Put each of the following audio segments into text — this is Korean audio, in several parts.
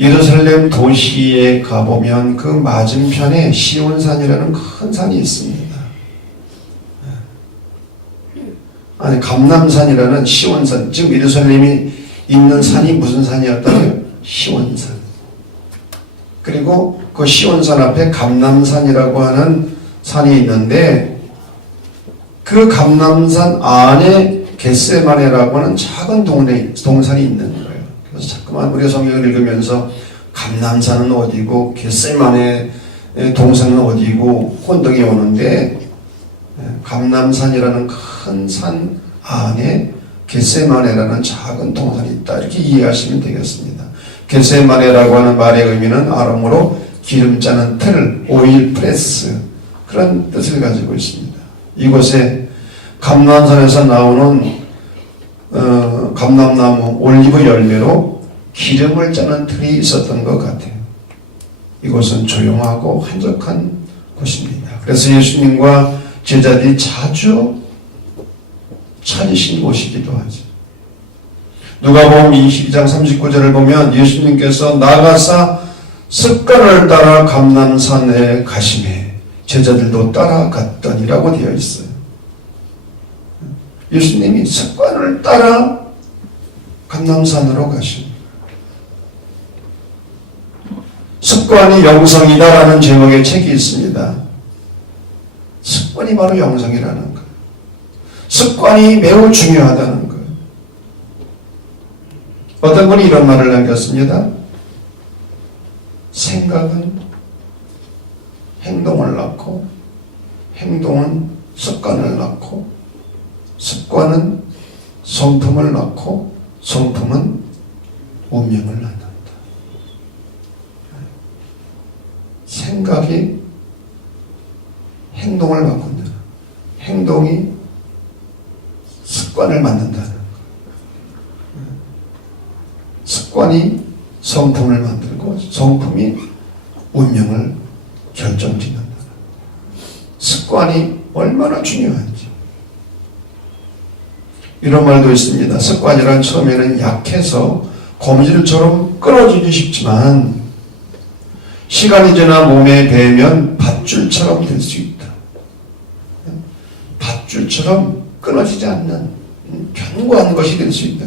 예루살렘 도시에 가보면 그 맞은편에 시온산이라는 큰 산이 있습니다. 아니, 감람산이라는 시온산, 지금 예루살렘이 있는 산이 무슨 산이었다고요? 시온산. 그리고 그 시온산 앞에 감람산이라고 하는 산이 있는데, 그 감람산 안에 겟세마네라고 하는 작은 동산이 있는 거예요. 그래서 자꾸만 우리가 성경을 읽으면서 감람산은 어디고 겟세마네 동산은 어디고 혼동이 오는데, 감람산이라는 큰 산 안에 겟세마네라는 작은 동산이 있다, 이렇게 이해하시면 되겠습니다. 겟세마네라고 하는 말의 의미는 아람어로 기름 짜는 틀, 오일 프레스, 그런 뜻을 가지고 있습니다. 이곳에 감람산에서 나오는 감람나무, 올리브 열매로 기름을 짜는 틀이 있었던 것 같아요. 이곳은 조용하고 한적한 곳입니다. 그래서 예수님과 제자들이 자주 찾으신 곳이기도 하죠. 누가복음 22장 39절을 보면 예수님께서 나가사 습관을 따라 감람산에 가시매 제자들도 따라갔더니라고 되어 있어요. 예수님이 습관을 따라 감람산으로 가십니다. 습관이 영성이다라는 제목의 책이 있습니다. 습관이 바로 영성이라는 거예요. 습관이 매우 중요하다는 거예요. 어떤 분이 이런 말을 남겼습니다. 생각은 행동을 낳고, 행동은 습관을 낳고, 습관은 성품을 낳고, 성품은 운명을 낳는다. 생각이 행동을 바꾼다. 행동이 습관을 만든다는 것. 습관이 성품을 만들고 성품이 운명을 결정짓는다. 습관이 얼마나 중요한지. 이런 말도 있습니다. 습관이란 처음에는 약해서 고무줄처럼 끊어지기 쉽지만 시간이 지나 몸에 배면 밧줄처럼 될 수 있다. 밧줄처럼 끊어지지 않는 견고한 것이 될 수 있다.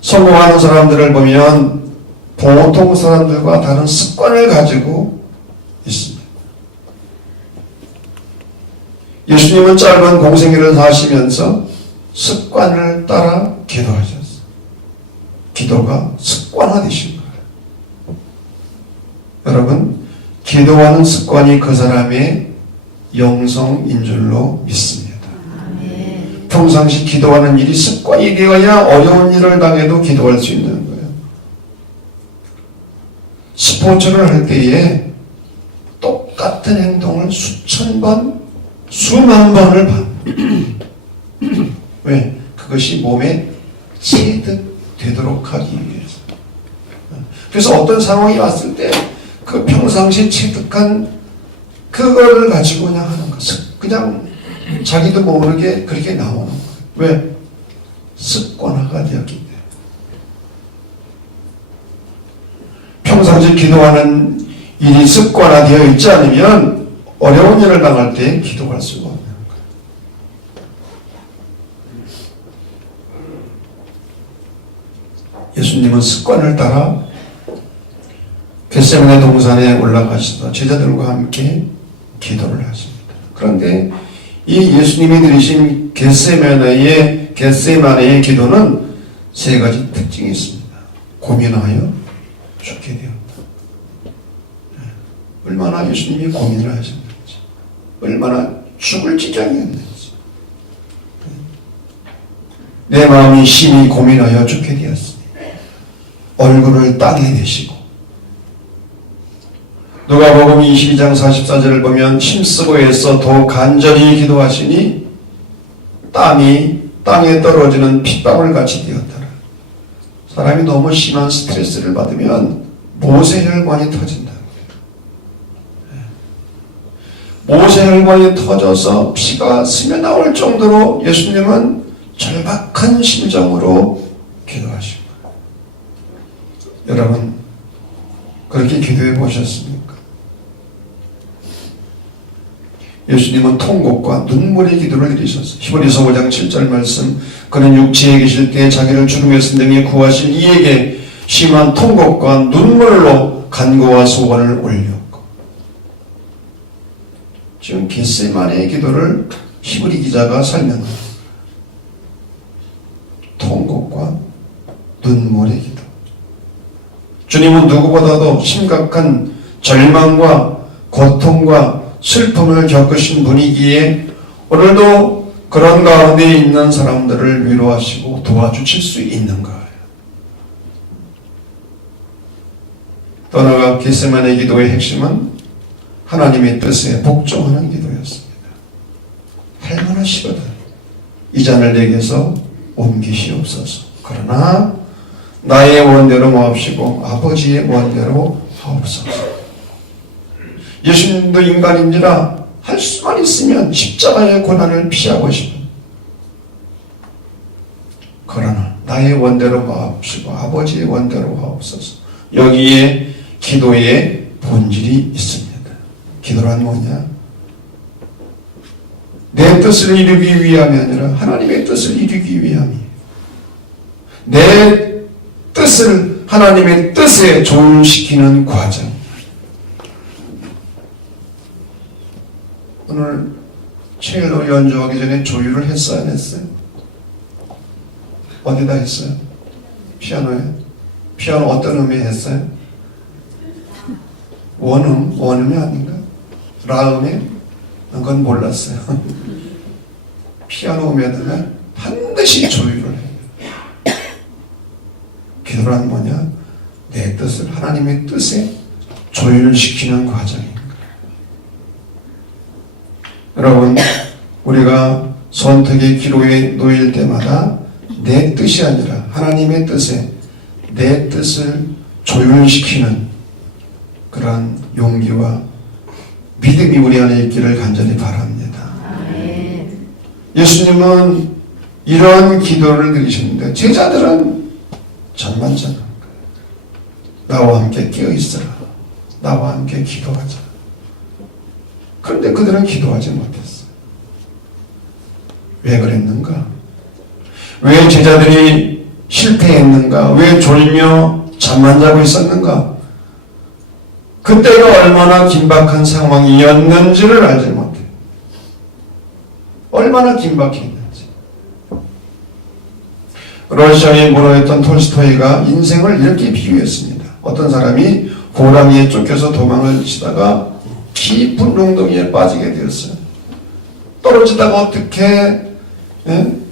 성공하는 사람들을 보면 보통 사람들과 다른 습관을 가지고 있습니다. 예수님은 짧은 공생애를 사시면서 습관을 따라 기도하셨어요. 기도가 습관화되신 거예요. 여러분, 기도하는 습관이 그 사람의 영성인 줄로 믿습니다. 평상시 기도하는 일이 습관이 되어야 어려운 일을 당해도 기도할 수 있는 거예요. 스포츠를 할 때에 똑같은 행동을 수천 번, 수만 번을 봐. 왜? 그것이 몸에 체득되도록 하기 위해서. 그래서 어떤 상황이 왔을 때 그 평상시 체득한 그거를 가지고 그냥 하는 거. 그냥 자기도 모르게 그렇게 나오는 거예요. 왜? 습관화가 되었기 때문에. 평상시 기도하는 일이 습관화되어 있지 않으면 어려운 일을 당할 때 기도할 수가 없는 거예요. 예수님은 습관을 따라 겟세마네 동산에 올라가시다 제자들과 함께 기도를 하십니다. 그런데 이 예수님이 드리신 겟세마네의 기도는 세 가지 특징이 있습니다. 고민하여 죽게 되었다. 얼마나 예수님이 고민을 하셨는지, 얼마나 죽을 지경이었는지. 내 마음이 심히 고민하여 죽게 되었으니 얼굴을 땅에 대시고, 누가복음 22장 44절을 보면 힘쓰고 애써 더 간절히 기도하시니 땀이 땅에 떨어지는 핏방울 같이 되었더라. 사람이 너무 심한 스트레스를 받으면 모세혈관이 터진다. 모세혈관이 터져서 피가 스며나올 정도로 예수님은 절박한 심정으로 기도하십니다. 여러분 그렇게 기도해 보셨습니까? 예수님은 통곡과 눈물의 기도를 드리셨어요. 히브리서 5장 7절 말씀, 그는 육체에 계실 때 자기를 죽음에서 능히 구하신 이에게 심한 통곡과 눈물로 간구와 소원을 올렸고, 지금 겟세마네의 기도를 히브리 기자가 설명합니다. 통곡과 눈물의 기도. 주님은 누구보다도 심각한 절망과 고통과 슬픔을 겪으신 분이기에 오늘도 그런 가운데 있는 사람들을 위로하시고 도와주실 수 있는 거예요. 또 하나가 겟세마네 기도의 핵심은 하나님의 뜻에 복종하는 기도였습니다. 할만하 시거든 이 잔을 내게서 옮기시옵소서. 그러나 나의 원대로 마옵시고 아버지의 원대로 하옵소서. 예수님도 인간인지라 할 수만 있으면 십자가의 고난을 피하고 싶은, 그러나 나의 원대로 마옵시고 아버지의 원대로 하옵소서. 여기에 기도의 본질이 있습니다. 기도란 뭐냐? 내 뜻을 이루기 위함이 아니라 하나님의 뜻을 이루기 위함이에요. 내 뜻을 하나님의 뜻에 조율시키는 과정. 오늘 첼로 연주하기 전에 조율을 했어요, 안 했어요? 어디다 했어요? 피아노에? 피아노 어떤 음에 했어요? 원음이 아닌가? 라음에? 그건 몰랐어요. 피아노 음에다가 반드시 조율을 해요. 기도란 뭐냐? 내 뜻을 하나님의 뜻에 조율시키는 과정입니다. 여러분, 우리가 선택의 기로에 놓일 때마다 내 뜻이 아니라 하나님의 뜻에 내 뜻을 조율시키는 그러한 용기와 믿음이 우리 안에 있기를 간절히 바랍니다. 예수님은 이런 기도를 드리셨는데 제자들은 전반전한 거예요. 나와 함께 깨어있어라. 나와 함께 기도하자. 그런데 그들은 기도하지 못했어요. 왜 그랬는가? 왜 제자들이 실패했는가? 왜 졸며 잠만 자고 있었는가? 그때가 얼마나 긴박한 상황이었는지를 알지 못해요. 얼마나 긴박했는지. 러시아의 문호였던 톨스토이가 인생을 이렇게 비유했습니다. 어떤 사람이 호랑이에 쫓겨서 도망을 치다가 깊은 웅덩이에 빠지게 되었어요. 떨어지다가 어떻게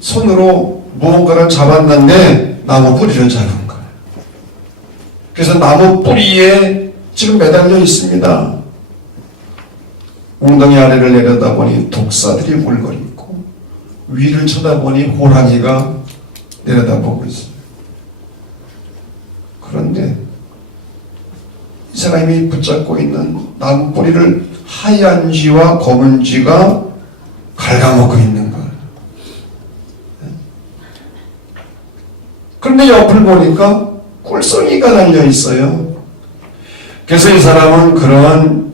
손으로 무언가를 잡았는데 나무 뿌리를 잡은 거예요. 그래서 나무 뿌리에 지금 매달려 있습니다. 웅덩이 아래를 내려다보니 독사들이 물거리고 위를 쳐다보니 호랑이가 내려다보고 있어요. 그런데 이 사람이 붙잡고 있는 나무 뿌리를 하얀 쥐와 검은 쥐가 갉아먹고 있는 거예요. 그런데 옆을 보니까 꿀송이가 달려 있어요. 그래서 이 사람은 그런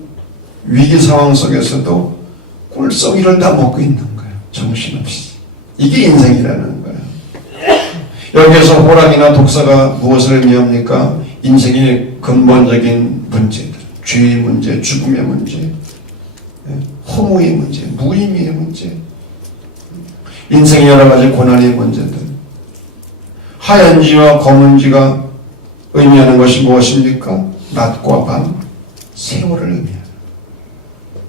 위기 상황 속에서도 꿀송이를 다 먹고 있는 거예요. 정신없이. 이게 인생이라는 거예요. 여기에서 호랑이나 독사가 무엇을 의미합니까? 인생의 근본적인 문제들, 죄의 문제, 죽음의 문제, 허무의 문제, 무의미의 문제, 인생의 여러 가지 고난의 문제들. 하얀 쥐와 검은 쥐가 의미하는 것이 무엇입니까? 낮과 밤, 세월을 의미해요.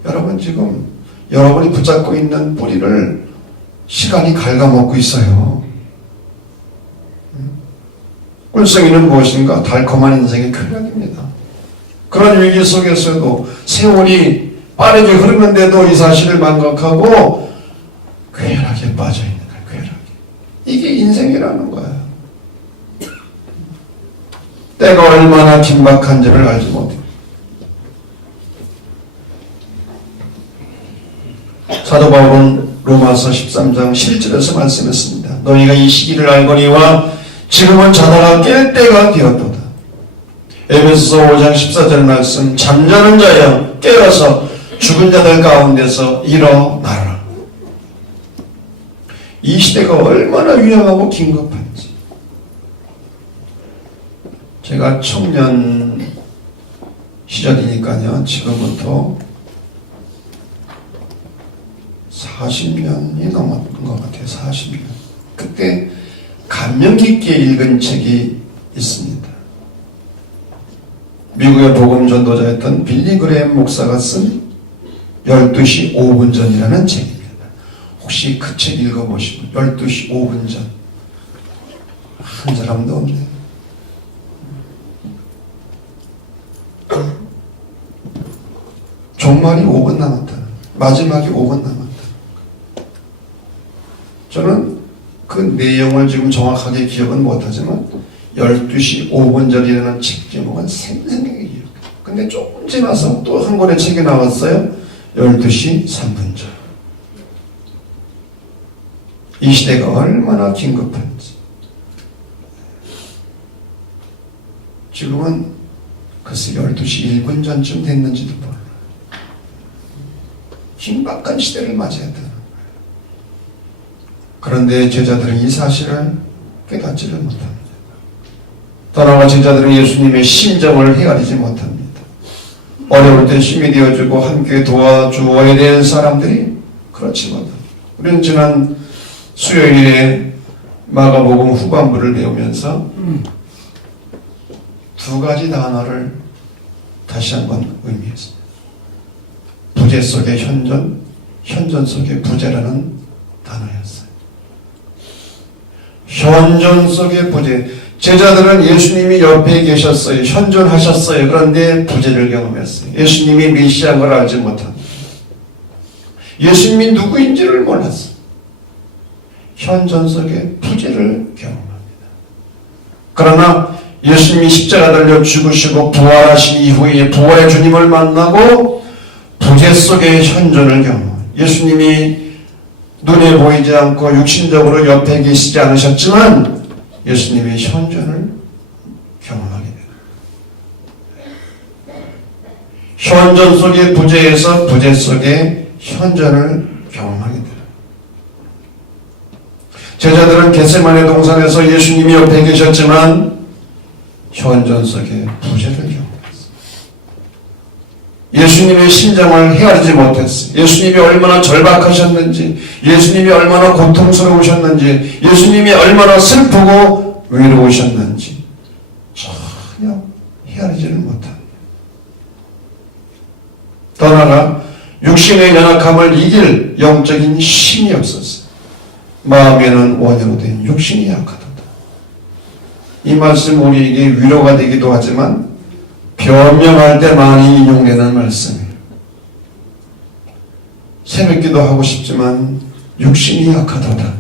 여러분 지금 여러분이 붙잡고 있는 뿌리를 시간이 갉아먹고 있어요. 꿀송이는 무엇인가? 달콤한 인생의 쾌락입니다. 그런 위기 속에서도 세월이 빠르게 흐르는데도 이 사실을 망각하고 쾌락에 빠져있는 거예요. 쾌락에. 이게 인생이라는 거예요. 때가 얼마나 긴박한지를 알지 못해요. 사도 바울은 로마서 13장 11절에서 말씀했습니다. 너희가 이 시기를 알거니와 지금은 자다가 깰 때가 되었도다. 에베소서 5장 14절 말씀, 잠자는 자여 깨어서 죽은 자들 가운데서 일어나라. 이 시대가 얼마나 위험하고 긴급한지. 제가 청년 시절이니까요, 지금부터 40년이 넘었던 것 같아요. 40년. 그때 감명 깊게 읽은 책이 있습니다. 미국의 복음 전도자였던 빌리 그레엄 목사가 쓴 12시 5분 전이라는 책입니다. 혹시 그 책 읽어보시면 12시 5분 전. 한 사람도 없네요. 종말이 5분 남았다. 마지막이 5분 남았다. 저는 그 내용을 지금 정확하게 기억은 못하지만 12시 5분 전이라는 책 제목은 생생하게 기억해요. 근데 조금 지나서 또 한 권의 책이 나왔어요. 12시 3분 전. 이 시대가 얼마나 긴급한지. 지금은 글쎄 12시 1분 전쯤 됐는지도 몰라요. 긴박한 시대를 맞이해야 되는 거예요. 그런데 제자들은 이 사실을 깨닫지를 못합니다. 떠나가 제자들은 예수님의 심정을 헤아리지 못합니다. 어려울 때 힘이 되어주고 함께 도와주어야 될 사람들이 그렇지 못합니다. 우리는 지난 수요일에 마가복음 후반부를 배우면서 두 가지 단어를 다시 한번 의미했습니다. 부재 속의 현존, 현존 속의 부재라는 단어였어요. 현존 속의 부재. 제자들은 예수님이 옆에 계셨어요. 현존하셨어요. 그런데 부재를 경험했어요. 예수님이 메시아인 걸 알지 못합니다. 예수님이 누구인지를 몰랐어요. 현존 속의 부재를 경험합니다. 그러나 예수님이 십자가 달려 죽으시고 부활하신 이후에 부활의 주님을 만나고 부재 속의 현존을 경험합니다. 예수님이 눈에 보이지 않고 육신적으로 옆에 계시지 않으셨지만 예수님의 현존을 경험하게 됩니다. 현존 속의 부재에서 부재 속의 현존을 경험하게 됩니다. 제자들은 겟세마네 동산에서 예수님이 옆에 계셨지만 현존 속의 부재를 경험했어요. 예수님의 심정을 헤아리지 못했어요. 예수님이 얼마나 절박하셨는지, 예수님이 얼마나 고통스러우셨는지, 예수님이 얼마나 슬프고 외로우셨는지 전혀 헤아리지를 못합니다. 더 나아가 육신의 연약함을 이길 영적인 힘이 없었어요. 마음에는 원으로 된 육신이 약하도다. 이 말씀 우리에게 위로가 되기도 하지만 변명할 때 많이 인용되는 말씀이에요. 새벽기도 하고 싶지만 육신이 약하도다.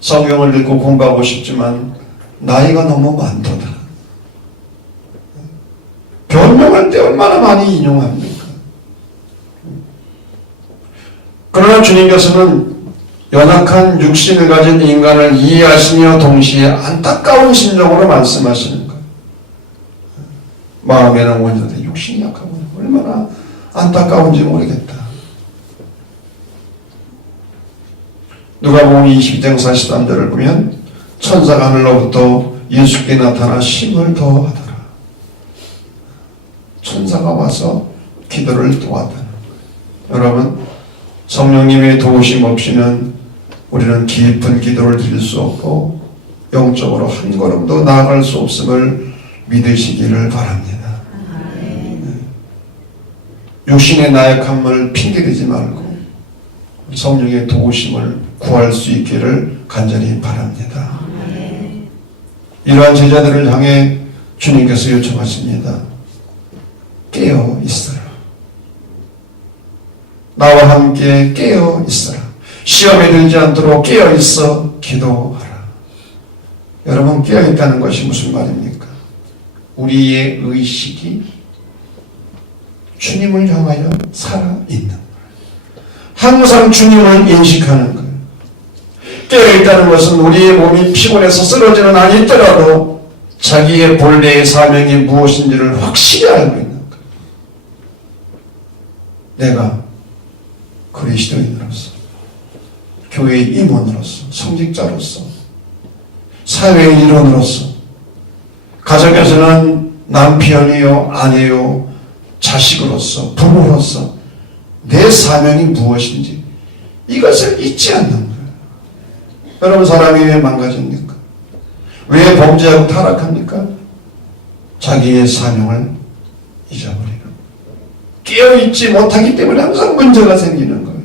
성경을 읽고 공부하고 싶지만 나이가 너무 많도다. 변명할 때 얼마나 많이 인용합니까? 그러나 주님께서는 연약한 육신을 가진 인간을 이해하시며 동시에 안타까운 심정으로 말씀하시는 거예요. 마음에는 원인데 육신이 약하고 얼마나 안타까운지 모르겠다. 누가복음 22장 43절을 보면 천사가 하늘로부터 예수께 나타나 힘을 더하더라. 천사가 와서 기도를 도왔다는 거예요. 여러분, 성령님의 도우심 없이는 우리는 깊은 기도를 드릴 수 없고 영적으로 한 걸음도 나아갈 수 없음을 믿으시기를 바랍니다. 육신의 나약함을 핑계대지 말고 성령의 도우심을 구할 수 있기를 간절히 바랍니다. 이러한 제자들을 향해 주님께서 요청하십니다. 깨어 있어라. 나와 함께 깨어 있어라. 시험에 들지 않도록 깨어 있어 기도하라. 여러분, 깨어 있다는 것이 무슨 말입니까? 우리의 의식이 주님을 향하여 살아있는 거예요. 항상 주님을 인식하는 거예요. 깨어있다는 것은 우리의 몸이 피곤해서 쓰러지는 아니더라도 자기의 본래의 사명이 무엇인지를 확실히 알고 있는 거예요. 내가 그리스도인으로서, 교회의 임원으로서, 성직자로서, 사회의 일원으로서, 가정에서는 남편이요, 아내요, 자식으로서, 부모로서 내 사명이 무엇인지 이것을 잊지 않는 거예요. 여러분, 사람이 왜 망가집니까? 왜 범죄하고 타락합니까? 자기의 사명을 잊어버리는, 깨어있지 못하기 때문에 항상 문제가 생기는 거예요.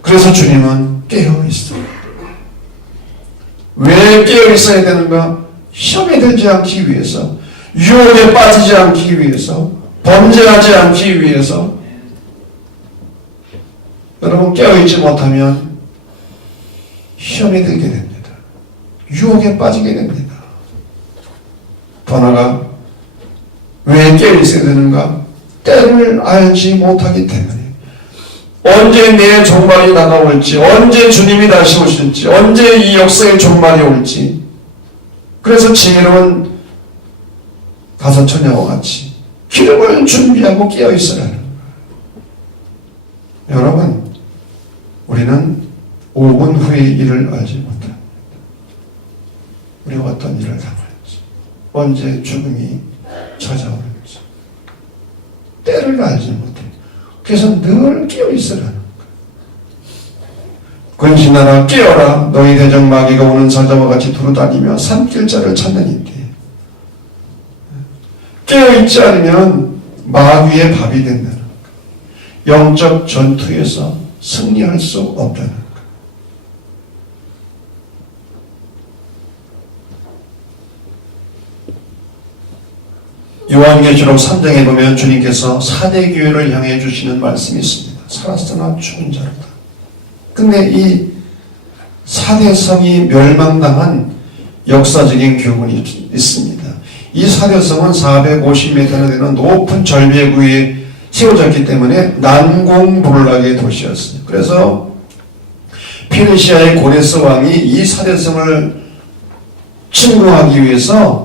그래서 주님은 깨어있어요. 왜 깨어있어야 되는가? 시험에 들지 않기 위해서, 유혹에 빠지지 않기 위해서, 범죄하지 않기 위해서. 여러분, 깨어있지 못하면 시험에 들게 됩니다. 유혹에 빠지게 됩니다. 더 나아가 왜 깨어있어야 되는가? 때를 알지 못하기 때문에. 언제 내 종말이 다가올지, 언제 주님이 다시 오실지, 언제 이 역사의 종말이 올지. 그래서 지혜로운 다섯 처녀와 같이 기름을 준비하고 깨어있으라는 거예요. 여러분, 우리는 5분 후의 일을 알지 못합니다. 우리가 어떤 일을 당할지, 언제 죽음이 찾아올지 때를 알지 못해요. 그래서 늘 깨어있으라는 거예요. 근신하라, 깨어라. 너희 대적 마귀가 오는 사자와 같이 두루다니며 삼킬 자를 찾느니라. 깨어있지 않으면 마귀의 밥이 된다는 거예요. 영적 전투에서 승리할 수 없다는 거예요. 요한계시록 3장에 보면 주님께서 사대 교회를 향해 주시는 말씀이 있습니다. 살았으나 죽은 자로다. 근데 이 사대성이 멸망당한 역사적인 교훈이 있습니다. 이 사대성은 450m나 되는 높은 절벽 위에 세워졌기 때문에 난공불락의 도시였어요. 그래서 페르시아의 고레스 왕이 이 사대성을 침공하기 위해서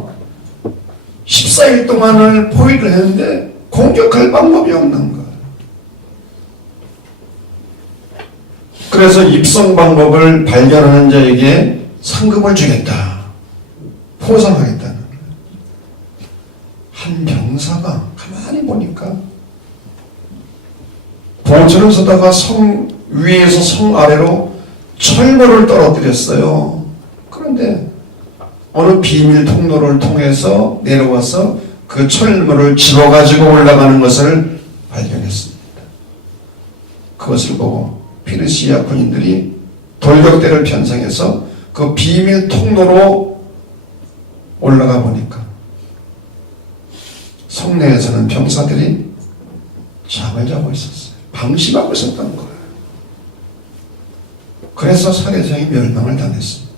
14일 동안을 포위를 했는데 공격할 방법이 없는 거예요. 그래서 입성 방법을 발견하는 자에게 상금을 주겠다, 포상하겠다는 거예요. 한 병사가 가만히 보니까 보초를 서다가 성 위에서 성 아래로 철물을 떨어뜨렸어요. 그런데 어느 비밀 통로를 통해서 내려와서 그 철물을 집어가지고 올라가는 것을 발견했습니다. 그것을 보고 페르시아 군인들이 돌격대를 편성해서 그 비밀 통로로 올라가 보니까 성내에서는 병사들이 잠을 자고 있었어요. 방심하고 있었던 거예요. 그래서 사대성이 멸망을 당했습니다.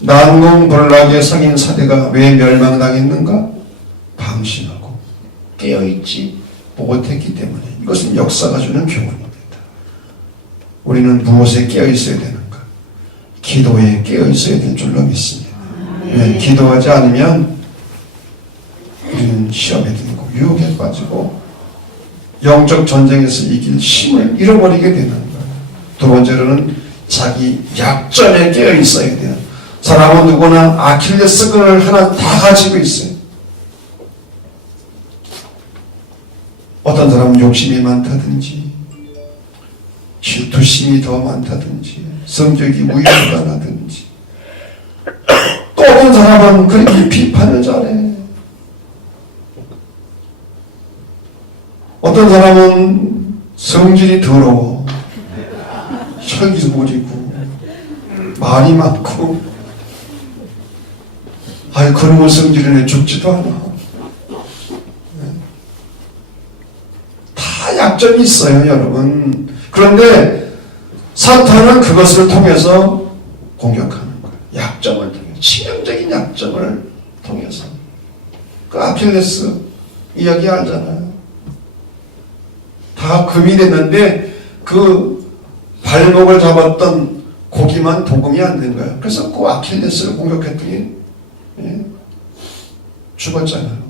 난공불락의 성인 사대가 왜 멸망당했는가? 방심하고 깨어있지 못했기 때문에. 이것은 역사가 주는 교훈입니다. 우리는 무엇에 깨어있어야 되는가? 기도에 깨어있어야 될 줄로 믿습니다. 네, 기도하지 않으면 우리는 시험에 들고 유혹에 빠지고 영적 전쟁에서 이길 힘을 잃어버리게 되는 거예요. 두 번째로는 자기 약점에 깨어있어야 돼요. 사람은 누구나 아킬레스건을 하나 다 가지고 있어요. 어떤 사람은 욕심이 많다든지, 질투심이 더 많다든지, 성격이 우유부단하든지, 또 어떤 사람은 그렇게 비판을 잘해. 어떤 사람은 성질이 더러워, 혈기 부리고, 말이 많고, 아이, 그놈의 성질은 죽지도 않아. 다 약점이 있어요, 여러분. 그런데 사탄은 그것을 통해서 공격하는 거예요. 약점을 통해, 치명적인 약점을 통해서. 그 아킬레스 이야기 알잖아요. 다 금이 됐는데 그 발목을 잡았던 고기만 도금이 안 된 거예요. 그래서 그 아킬레스를 공격했더니 죽었잖아요.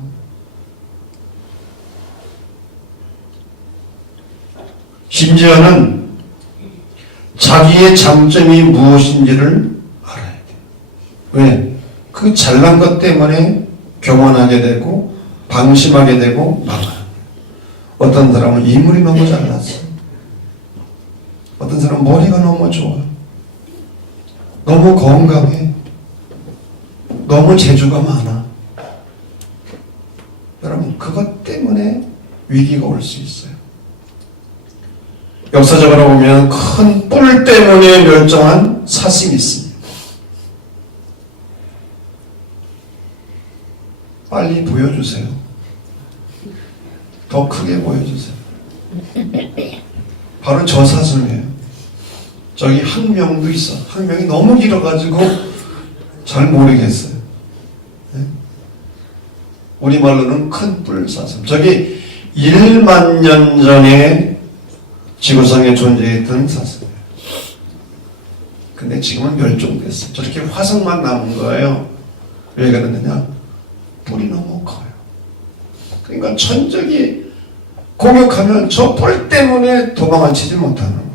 심지어는 자기의 장점이 무엇인지를 알아야 돼요. 왜? 그 잘난 것 때문에 교만하게 되고 방심하게 되고 망하는. 어떤 사람은 인물이 너무 잘났어. 어떤 사람은 머리가 너무 좋아. 너무 건강해. 너무 재주가 많아. 여러분, 그것 때문에 위기가 올 수 있어요. 역사적으로 보면 큰 뿔 때문에 멸종한 사슴이 있습니다. 빨리 보여주세요. 더 크게 보여주세요. 바로 저 사슴이에요. 저기 학명도 있어. 학명이 너무 길어가지고 잘 모르겠어요. 네? 우리말로는 큰 뿔 사슴. 저기 1만 년 전에 지구상에 존재했던 사슴이에요. 근데 지금은 멸종됐어요. 저렇게 화석만 남은 거예요. 왜 그러느냐? 뿔이 너무 커요. 그러니까 천적이 공격하면 저 뿔 때문에 도망을 치지 못하는 거예요.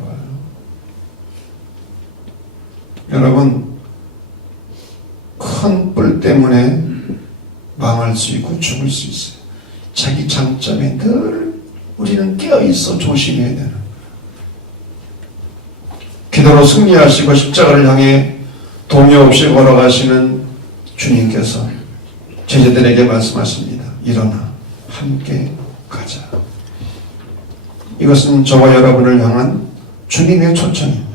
여러분, 큰 뿔 때문에 망할 수 있고 죽을 수 있어요. 자기 장점에 늘 우리는 깨어있어 조심해야 되는 거예요. 기도로 승리하시고 십자가를 향해 동요 없이 걸어가시는 주님께서 제자들에게 말씀하십니다. 일어나 함께 가자. 이것은 저와 여러분을 향한 주님의 초청입니다.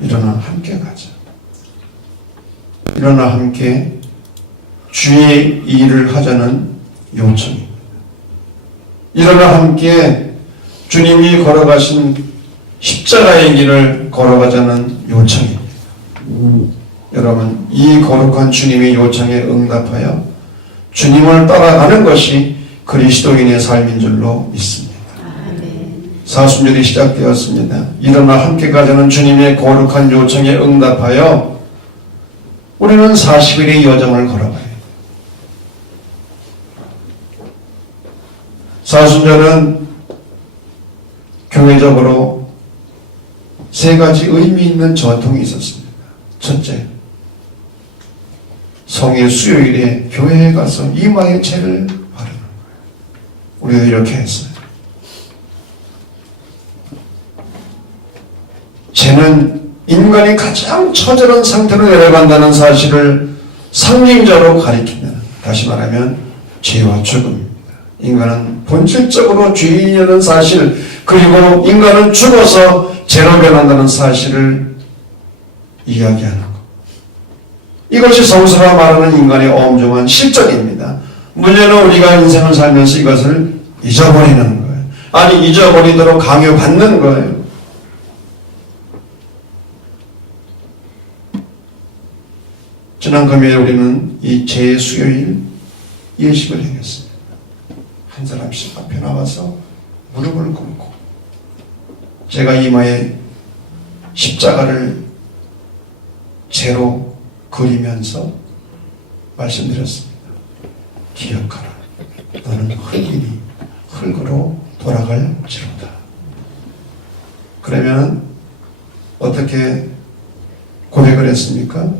일어나 함께 가자. 일어나 함께 주의 일을 하자는 요청입니다. 일어나 함께 주님이 걸어가신 십자가의 길을 걸어가자는 요청입니다. 여러분, 이 거룩한 주님의 요청에 응답하여 주님을 따라가는 것이 그리스도인의 삶인 줄로 믿습니다. 사순절이 시작되었습니다. 일어나 함께 가자는 주님의 거룩한 요청에 응답하여 우리는 40일의 여정을 걸어가야 해요. 사순절은 교회적으로 3가지 의미 있는 전통이 있었습니다. 첫째, 성의 수요일에 교회에 가서 이마에 채를 바르는 거예요. 우리도 이렇게 했어요. 죄는 인간이 가장 처절한 상태로 내려간다는 사실을 상징적으로 가리킨다. 다시 말하면 죄와 죽음입니다. 인간은 본질적으로 죄인이라는 사실, 그리고 인간은 죽어서 죄로 변한다는 사실을 이야기하는 것. 이것이 성서가 말하는 인간의 엄중한 실정입니다. 문제는 우리가 인생을 살면서 이것을 잊어버리는 거예요. 아니, 잊어버리도록 강요받는 거예요. 지난 금요일에 우리는 이 죄의 수요일 예식을 행했습니다. 한 사람씩 앞에 나와서 무릎을 꿇고 제가 이마에 십자가를 죄로 그리면서 말씀드렸습니다. 기억하라. 너는 흙이니 흙으로 돌아갈지로다. 그러면 어떻게 고백을 했습니까?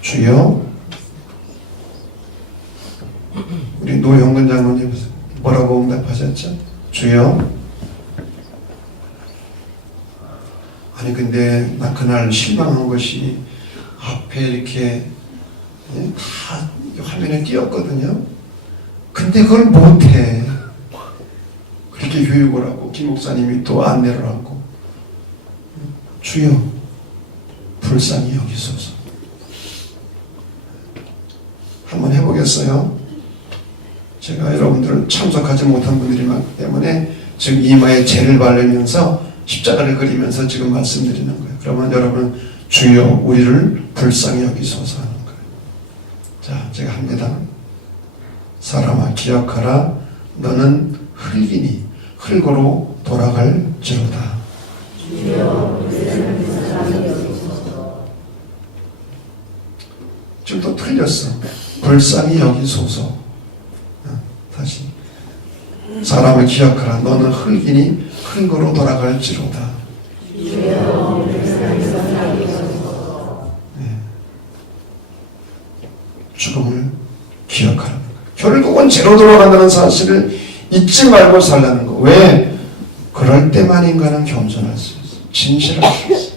주여, 우리 노영근 장로님 뭐라고 응답하셨죠? 주여, 아니 근데 나 그날 실망한 것이 앞에 이렇게 다 화면에 띄었거든요. 근데 그걸 못해. 그렇게 교육을 하고 김 목사님이 또 안내를 하고, 주여 불쌍히 여기소서. 한번 해보겠어요. 제가 여러분들 참석하지 못한 분들이 많기 때문에 지금 이마에 죄를 바르면서 십자가를 그리면서 지금 말씀드리는 거예요. 그러면 여러분, 주여 우리를 불쌍히 여기소서 하는 거예요. 자, 제가 합니다. 사람아 기억하라. 너는 흙이니 흙으로 돌아갈지로다. 주여 불쌍히 여기소서. 다시 사람을 기억하라. 너는 흙이니 흙으로 돌아갈지로다. 죽음을 기억하라. 결국은 죄로 돌아간다는 사실을 잊지 말고 살라는 거. 왜? 그럴 때만 인간은 겸손할 수 있어. 진실할 수 있어.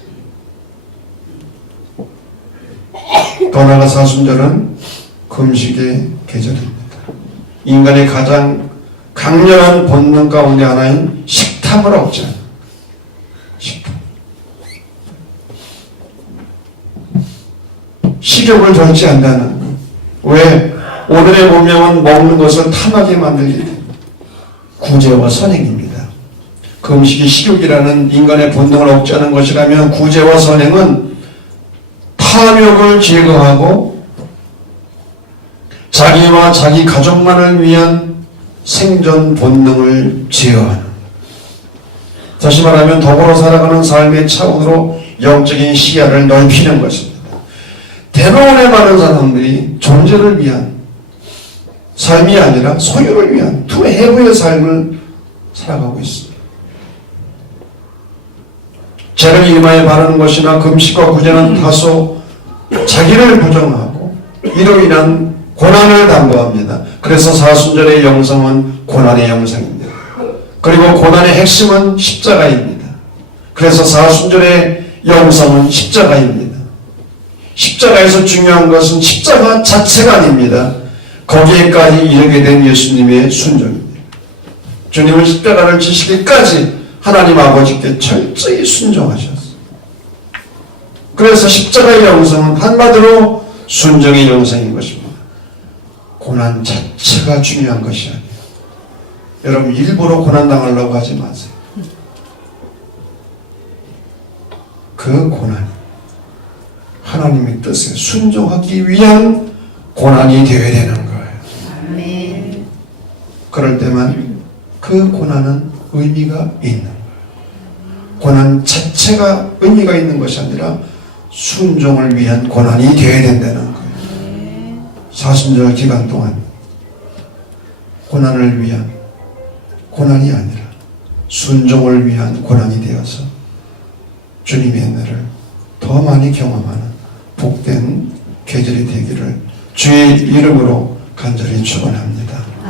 더 나아가 사순절은 금식의 계절입니다. 인간의 가장 강렬한 본능 가운데 하나인 식탐을 억제하는 식탐. 식욕을 절제한다는 것. 왜? 오늘의 문명은 먹는 것을 탐하게 만들기 때문에 구제와 선행입니다. 금식이 식욕이라는 인간의 본능을 억제하는 것이라면 구제와 선행은 탐욕을 제거하고 자기와 자기 가족만을 위한 생존 본능을 제어하는, 다시 말하면 더불어 살아가는 삶의 차원으로 영적인 시야를 넓히는 것입니다. 대부분의 많은 사람들이 존재를 위한 삶이 아니라 소유를 위한 to have의 삶을 살아가고 있습니다. 죄를 이마에 바르는 것이나 금식과 구제는 다소 자기를 부정하고 이로 인한 고난을 담보합니다. 그래서 사순절의 영성은 고난의 영성입니다. 그리고 고난의 핵심은 십자가입니다. 그래서 사순절의 영성은 십자가입니다. 십자가에서 중요한 것은 십자가 자체가 아닙니다. 거기에까지 이르게 된 예수님의 순종입니다. 주님은 십자가를 지시기까지 하나님 아버지께 철저히 순종하셨어요. 그래서 십자가의 영성은 한마디로 순종의 영성인 것입니다. 고난 자체가 중요한 것이 아니에요. 여러분 일부러 고난당하려고 하지 마세요. 그 고난이 하나님의 뜻에 순종하기 위한 고난이 되어야 되는 거예요. 아멘. 그럴 때만 그 고난은 의미가 있는 거예요. 고난 자체가 의미가 있는 것이 아니라 순종을 위한 고난이 되어야 된다는 거예요. 사순절 기간 동안 고난을 위한 고난이 아니라 순종을 위한 고난이 되어서 주님의 은혜를 더 많이 경험하는 복된 계절이 되기를 주의 이름으로 간절히 축원합니다.